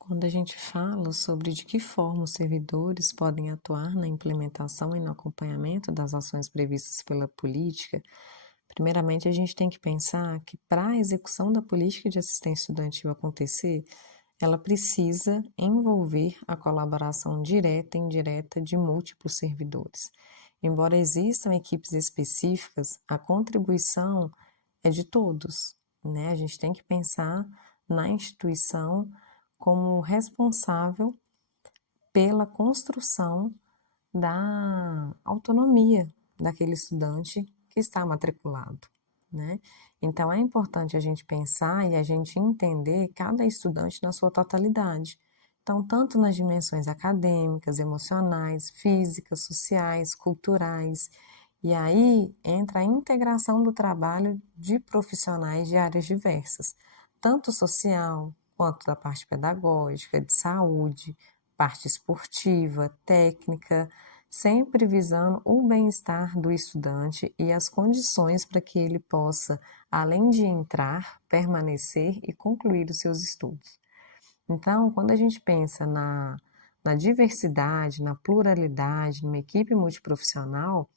Quando a gente fala sobre de que forma os servidores podem atuar na implementação e no acompanhamento das ações previstas pela política, primeiramente a gente tem que pensar que para a execução da política de assistência estudantil acontecer, ela precisa envolver a colaboração direta e indireta de múltiplos servidores. Embora existam equipes específicas, a contribuição é de todos, né? A gente tem que pensar na instituição como responsável pela construção da autonomia daquele estudante que está matriculado, né? Então é importante a gente pensar e a gente entender cada estudante na sua totalidade. Então, tanto nas dimensões acadêmicas, emocionais, físicas, sociais, culturais, e aí entra a integração do trabalho de profissionais de áreas diversas, tanto social quanto da parte pedagógica, de saúde, parte esportiva, técnica, sempre visando o bem-estar do estudante e as condições para que ele possa, além de entrar, permanecer e concluir os seus estudos. Então, quando a gente pensa na diversidade, na pluralidade, numa equipe multiprofissional,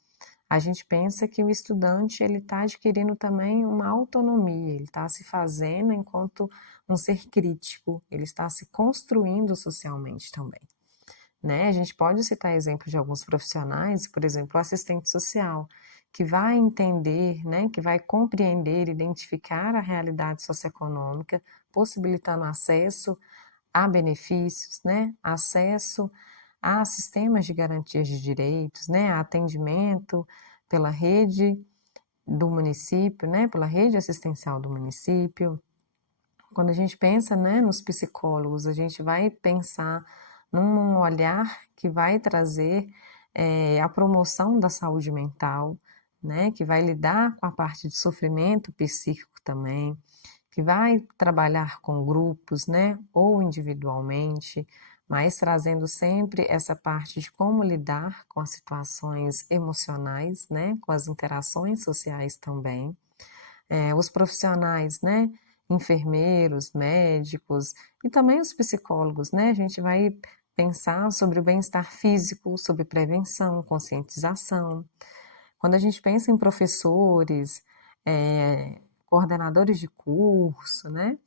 a gente pensa que o estudante ele está adquirindo também uma autonomia, ele está se fazendo enquanto um ser crítico, ele está se construindo socialmente também. Né? A gente pode citar exemplos de alguns profissionais, por exemplo, o assistente social, que vai entender, né, que vai compreender, identificar a realidade socioeconômica, possibilitando acesso a benefícios, né, acesso a sistemas de garantias de direitos, né, a atendimento pela rede do município, né, pela rede assistencial do município. Quando a gente pensa, né, nos psicólogos, a gente vai pensar num olhar que vai trazer a promoção da saúde mental, né, que vai lidar com a parte de sofrimento psíquico também, que vai trabalhar com grupos, né, ou individualmente, mas trazendo sempre essa parte de como lidar com as situações emocionais, né, com as interações sociais também. Os profissionais, né, enfermeiros, médicos e também os psicólogos, né, a gente vai pensar sobre o bem-estar físico, sobre prevenção, conscientização. Quando a gente pensa em professores, coordenadores de curso, né,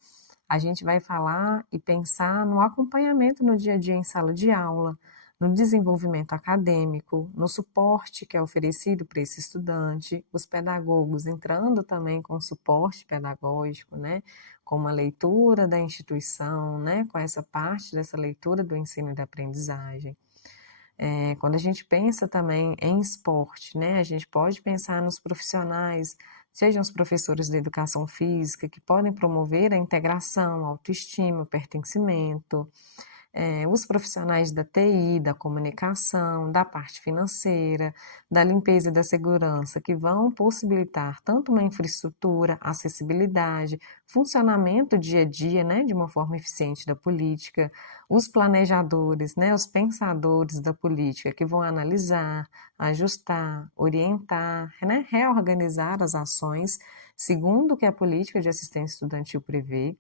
a gente vai falar e pensar no acompanhamento no dia a dia em sala de aula, no desenvolvimento acadêmico, no suporte que é oferecido para esse estudante, os pedagogos entrando também com suporte pedagógico, né, com uma leitura da instituição, né, com essa parte dessa leitura do ensino e da aprendizagem. Quando a gente pensa também em esporte, né, a gente pode pensar nos profissionais, sejam os professores de educação física, que podem promover a integração, a autoestima, o pertencimento, os profissionais da TI, da comunicação, da parte financeira, da limpeza e da segurança, que vão possibilitar tanto uma infraestrutura, acessibilidade, funcionamento dia a dia, né, de uma forma eficiente da política, os planejadores, né, os pensadores da política, que vão analisar, ajustar, orientar, né, reorganizar as ações segundo o que a política de assistência estudantil prevê.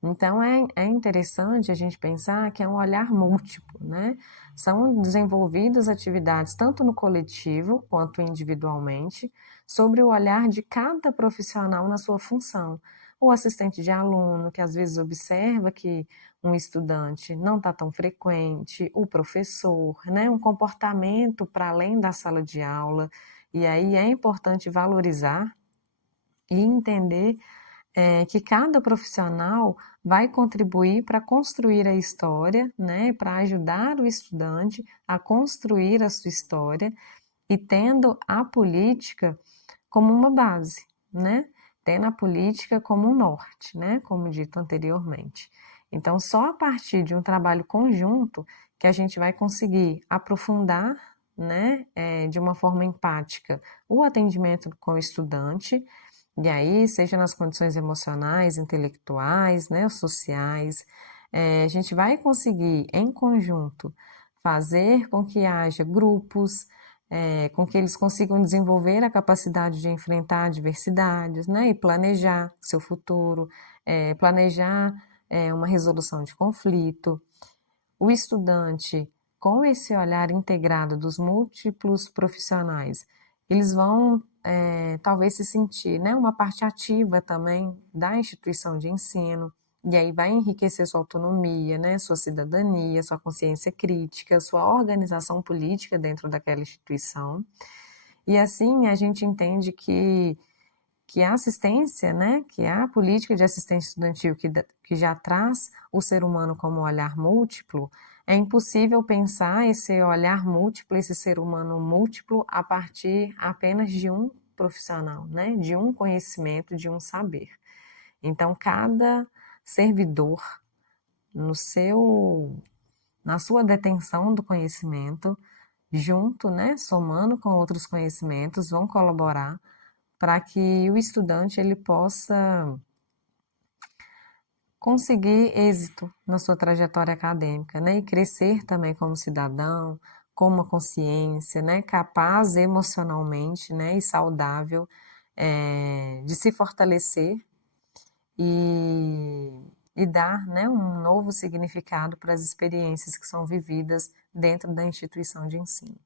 Então, é interessante a gente pensar que é um olhar múltiplo, né? São desenvolvidas atividades tanto no coletivo quanto individualmente, sobre o olhar de cada profissional na sua função. O assistente de aluno, que às vezes observa que um estudante não está tão frequente, o professor, né? Um comportamento para além da sala de aula, e aí é importante valorizar e entender que cada profissional vai contribuir para construir a história, né, para ajudar o estudante a construir a sua história e tendo a política como uma base, né, tendo a política como um norte, né, como dito anteriormente. Então, só a partir de um trabalho conjunto que a gente vai conseguir aprofundar, né, de uma forma empática, o atendimento com o estudante. E aí, seja nas condições emocionais, intelectuais, né, sociais, a gente vai conseguir, em conjunto, fazer com que haja grupos, com que eles consigam desenvolver a capacidade de enfrentar adversidades, né, e planejar seu futuro, planejar uma resolução de conflito. O estudante, com esse olhar integrado dos múltiplos profissionais, eles vão talvez se sentir, né, uma parte ativa também da instituição de ensino, e aí vai enriquecer sua autonomia, né, sua cidadania, sua consciência crítica, sua organização política dentro daquela instituição. E assim a gente entende que a assistência, né, que a política de assistência estudantil que já traz o ser humano como olhar múltiplo, é impossível pensar esse olhar múltiplo, esse ser humano múltiplo, a partir apenas de um profissional, né, de um conhecimento, de um saber. Então, cada servidor, na sua detenção do conhecimento, junto, né, somando com outros conhecimentos, vão colaborar para que o estudante ele possa conseguir êxito na sua trajetória acadêmica, né, e crescer também como cidadão, com uma consciência, né, capaz emocionalmente, né, e saudável de se fortalecer e, e dar, né, um novo significado para as experiências que são vividas dentro da instituição de ensino.